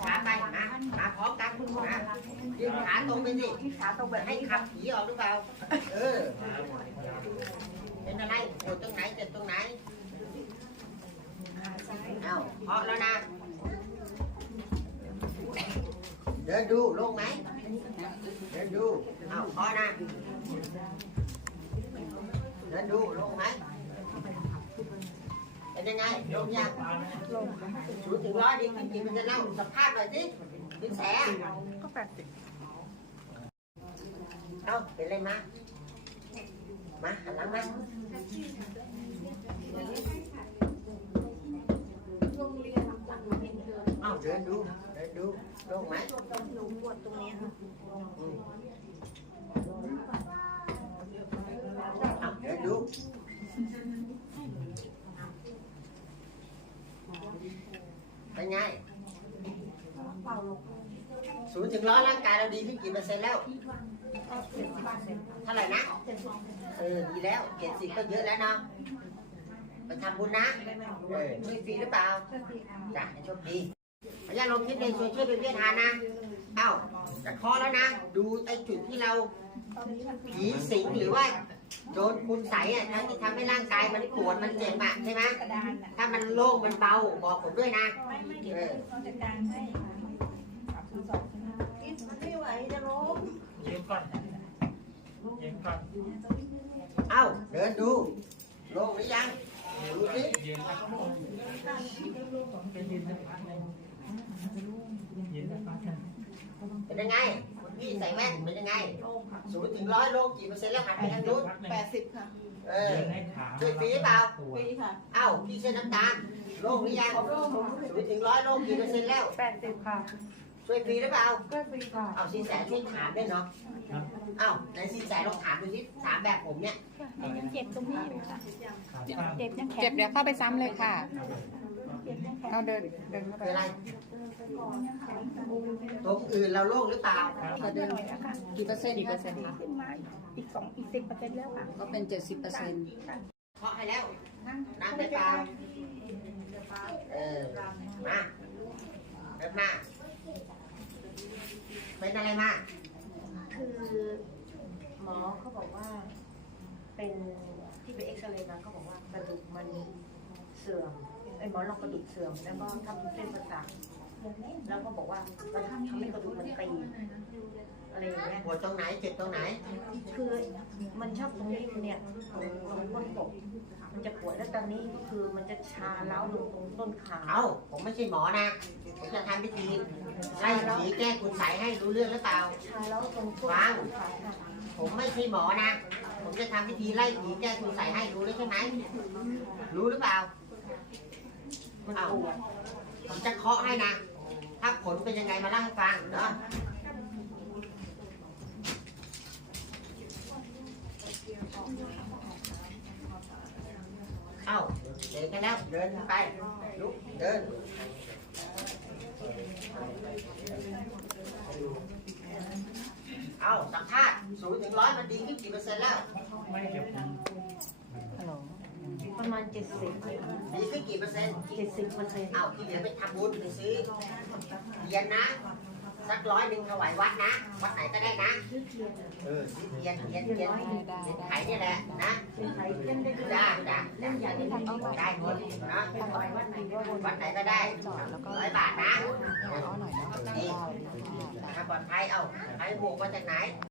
ขาไปมามาพร้อมกันมายืนขาตรงไปสิขาตรงแบบให้ขับผีออกหรือเปล่า เออ เป็นอะไรปวดตรงไหนเจ็บตรงไหน เอ้าพาะแล้วนะ เดินดูลงไหม เดินดู เอ้าพาะนะ เดินดูลงไหม เป็นยังไงโลงยังศูนย์ถึงร้อยดีขึ้นกี่มันจะเล่าสัมภาษณ์หน่อยสิถึงแสก็แปดสิบเอ้าเป็นไรมามาหันหลังมาเอ้าเดินดูเดินดูโล่งไหมหนูปวดตรงนี้ค่ะ อืมเอ้าเดินดู เป็นไงศูนย์ถึงร้อยร่างกายเราดีขึ้นกี่เปอร์เซ็นต์แล้ว เท่าไหร่นะ เออ ดีแล้วเจ็ดสิบก็เยอะแล้วเนาะไปทำบุญนะเออช่วยฟรีหรือเปล่าจ้ะให้โชคดีพยาลงคลิปเลยช่วยช่วยเป็นเพื่อนทานนะ เอ้าจะคอแล้วนะ ดูไอ้จุดที่เราผีสิงหรือว่า โดนคุณใสอะนะที่ทำให้ร่างกายมันปวดมันเจ็บอะใช่ไหมกระดานน่ะถ้ามันโล่งมันเบาบอกผมด้วยนะ ไม่ไม่เดี๋ยวเราจัดการให้สามศูนย์สองใช่ไหมมันไม่ไหวจะล้มยืนก่อนยืนก่อนเอ้าเดินดูโล่งหรือยังดูสิยืนแล้วก็ไปยืนสักพักหนึ่งยืนสักพักหนึ่งเป็นยังไง พี่ใส่แว่นเป็นยังไงศูนย์ถึงร้อยโล่งกี่เปอร์เซ็นต์แล้วหันไปทางนู้นแปดสิบค่ะเออยืนให้ขาช่วยฟรีเปล่าปวปีดค่ะเอ้าพี่เส้นน้ำตาลโล่งหรือยังศูนย์ถึงร้อยโล่งกี่เปอร์เซ็นต์แล้วแปดสิบค่ะช่วยฟรีหรือเปล่าก็ปีค่ะเอาสินแสช่วยถามด้วยเนาะเอ้าไหนสินแสลองถามดูสิถามแบบผมเนี่ยยังเจ็บตรงนี้อยู่ค่ะขาตั้งเจ็บยังแข็เจ็งบเดี๋ยวเข้าไปซ้ำเลยค่ะเจ็บยังแข็งเราเดินเดินเข้าไปเป็นไร ตรงอื่นเราโล่งหรือเปล่าก็เดินหน่อยนะคะกี่เปอร์เซ็นต์ดีกี่เปอร์เซ็นต์คะขึ้นมาอีกสองอีกสิบเปอร์เซ็นต์แล้วค่ะก็เป็นเจ็ดสิบเปอร์เซ็นต์เคาะให้แล้วน้ำได้เปล่าเออมาเดินมาเป็นอะไรมาคือหมอเขาบอกว่าเป็นที่ไปเอ็กซเรย์มาเขาบอกว่ากระดูกมันเสื่อมไอ้หมอนรองกระดูกเสื่อมแล้วก็ทับเส้นประสาท แล้วก็บอกว่ามันทำให้กระดูกมันตีบอะไรอย่างเงี้ยปวดตรงไหนเจ็บตรงไหน คือมันชอบตรงนี้เนี่ยตรงตรงก้นกบมันจะปวดแล้วตอนนี้คือมันจะชาเล้าลงตรงต้นขาเอ้าผมไม่ใช่หมอนะผมจะทำพิธีไล่ผีแก้คุณใสยให้รู้เรื่องหรือเปล่าชาเล้าตรงต้นฟังขาค่ะผมไม่ใช่หมอนะ ผมจะทำพิธีไล่ผีแก้คุณใสยให้รู้แล้วใช่ไหมรู้หรือเปล่ามันเอ้าปวดผมจะเคาะให้นะ ถ้าผลเป็นยังไงมาเล่าให้ฟังเนาะเอ้าเดินกันแล้วเดินไปลุกเดินเอ้าสัมภาษณ์ศูนย์ถึงร้อยมันดีขึ้นกี่เปอร์เซ็นต์แล้วไม่เดี๋ยวผมฮัลโหล ประมาณเจ็ดสิบดีขึ้นกี่เปอร์เซ็นต์เจ็ดสิบเปอร์เซ็นต์เอ้าที่เหลือไปทำบุญไปซื้อเทียนนะ สักร้อยหนึ่งถวายวัดนะ วัดไหนก็ได้นะ เออซื้อเทียนเทียนเทียนเทียนไขนี่แหละนะ เป็นไทยเล่นได้ด้วยจ้าจ้าจ้าได้หมดนะวัดไหนก็วัดไหนก็ได้จอดแล้วก็ร้อยบาทนะเอาหน่อยเนาะนี่ถ้าปลอดภัยเอ้าใครบวกมาจากไหน